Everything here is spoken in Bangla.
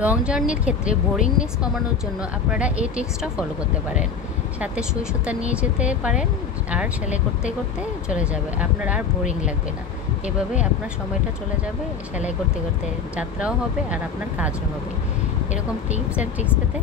লং জার্নির ক্ষেত্রে বোরিংনেস কমানোর জন্য আপনারা এই টিপসটা ফলো করতে পারেন। সাথে সুই সুতা নিয়ে যেতে পারেন, আর সেলাই করতে করতে চলে যাবে, আপনার আর বোরিং লাগবে না। এভাবে আপনার সময়টা চলে যাবে, সেলাই করতে করতে যাত্রাও হবে আর আপনার কাজও হবে। এরকম টিপস অ্যান্ড ট্রিক্স পেতে